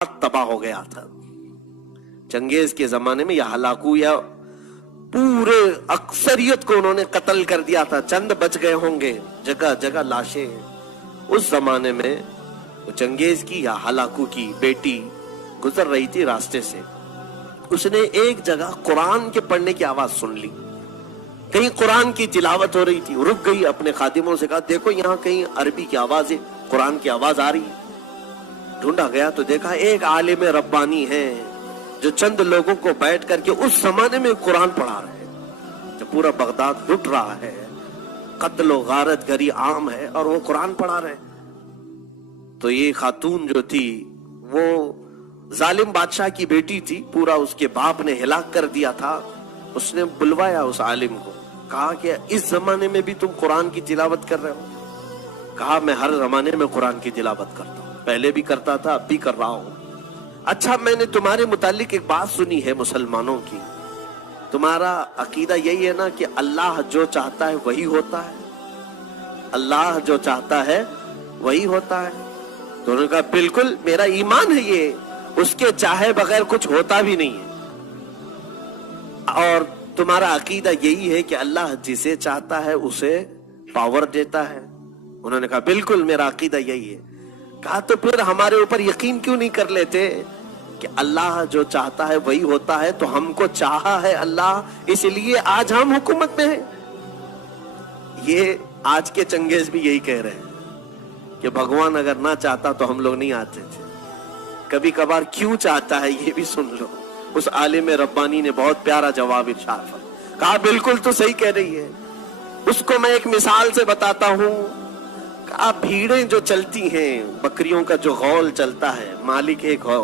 तबाह हो गया था। चंगेज के जमाने में यह हलाकू या पूरे अक्सरियत को उन्होंने कत्ल कर दिया था, चंद बच गए होंगे, जगह जगह लाशें। उस जमाने में चंगेज की या हलाकू की बेटी गुजर रही थी रास्ते से, उसने एक जगह कुरान के पढ़ने की आवाज सुन ली। कहीं कुरान की तिलावत हो रही थी, रुक गई, अपने खादिमों से कहा देखो यहाँ कहीं अरबी की आवाज है, कुरान की आवाज आ रही है। ढूंढा गया तो देखा एक आलिम रब्बानी है जो चंद लोगों को बैठ करके उस जमाने में कुरान पढ़ा रहे हैं, जब पूरा बगदाद लुट रहा है, कत्ल और गारत गरी आम है, और वो कुरान पढ़ा रहे। तो ये खातून जो थी वो जालिम बादशाह की बेटी थी, पूरा उसके बाप ने हिलाक कर दिया था। उसने बुलवाया उस आलिम को, कहा कि इस जमाने में भी तुम कुरान की तिलावत कर रहे हो? कहा मैं हर जमाने में कुरान की तिलावत करता हूं, पहले भी करता था, अब भी कर रहा हूं। अच्छा, मैंने तुम्हारे मुतालिक एक बात सुनी है मुसलमानों की, तुम्हारा अकीदा यही है ना कि अल्लाह जो चाहता है वही होता है, अल्लाह जो चाहता है वही होता है? तो उन्होंने कहा बिल्कुल, मेरा ईमान है ये, उसके चाहे बगैर कुछ होता भी नहीं है। और तुम्हारा अकीदा यही है कि अल्लाह जिसे चाहता है उसे पावर देता है? उन्होंने कहा बिल्कुल, मेरा अकीदा यही है। कहा तो फिर हमारे ऊपर यकीन क्यों नहीं कर लेते कि अल्लाह जो चाहता है वही होता है? तो हमको चाहा है अल्लाह, इसलिए आज हम हुकूमत में हैं। ये आज के चंगेज भी यही कह रहे हैं कि भगवान अगर ना चाहता तो हम लोग नहीं आते थे। कभी कभार क्यों चाहता है ये भी सुन लो। उस आलिम रब्बानी ने बहुत प्यारा जवाब इरशाद फरमाया, कहा बिल्कुल तो सही कह रही है। उसको मैं एक मिसाल से बताता हूं। कहा भीड़ें जो चलती हैं, बकरियों का जो गौल चलता है, मालिक एक हो,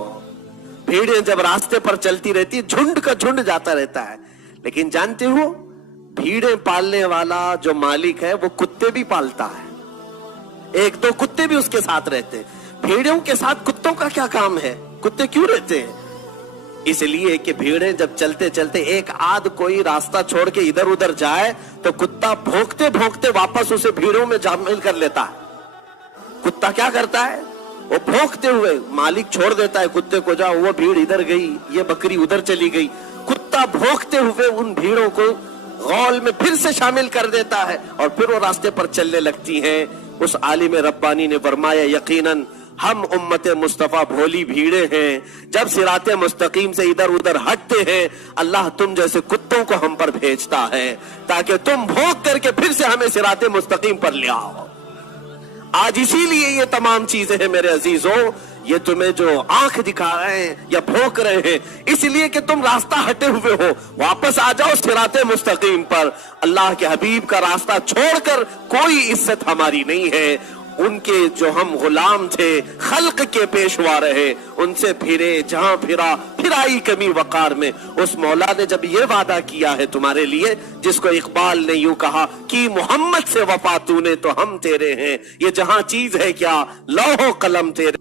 भीड़ें जब रास्ते पर चलती रहती है, झुंड का झुंड जाता रहता है, लेकिन जानते हो भीड़ें पालने वाला जो मालिक है वो कुत्ते भी पालता है, एक दो कुत्ते भी उसके साथ रहते हैं। भेड़ों के साथ कुत्तों का क्या काम है? कुत्ते क्यों रहते हैं? इसलिए कि भेड़ें जब चलते चलते एक आध कोई रास्ता छोड़ के इधर उधर जाए तो कुत्ता भौंकते भौंकते वापस उसे भीड़ों में शामिल कर लेता है। कुत्ता क्या करता है? वो भौंकते हुए मालिक छोड़ देता है कुत्ते को, जाओ, वो भीड़ इधर गई, ये बकरी उधर चली गई। कुत्ता भौंकते हुए उन भीड़ों को गौल में फिर से शामिल कर देता है और फिर वो रास्ते पर चलने लगती हैं। उस आलिम रब्बानी ने फरमाया यकीनन हम उम्मत मुस्तफा भोली भीड़े हैं, जब सिराते मुस्तकीम से इधर उधर हटते हैं अल्लाह तुम जैसे कुत्तों को हम पर भेजता है ताकि तुम भौंक करके फिर से हमें सिराते मुस्तकीम पर ले आओ। आज इसीलिए ये तमाम चीजें हैं मेरे अजीजों, ये तुम्हें जो आंख दिखा रहे हैं या भौंक रहे हैं, इसलिए कि तुम रास्ता हटे हुए हो। वापस आ जाओ सिराते मुस्तकीम पर। अल्लाह के हबीब का रास्ता छोड़कर कोई इज्जत हमारी नहीं है। उनके जो हम गुलाम थे, खल्क के पेशवा रहे, उनसे फिरे जहां फिरा फिर आई कमी वकार में। उस मौला ने जब ये वादा किया है तुम्हारे लिए, जिसको इकबाल ने यूं कहा कि मोहम्मद से वफा तूने तो हम तेरे हैं, ये जहां चीज है क्या लौहो कलम तेरे।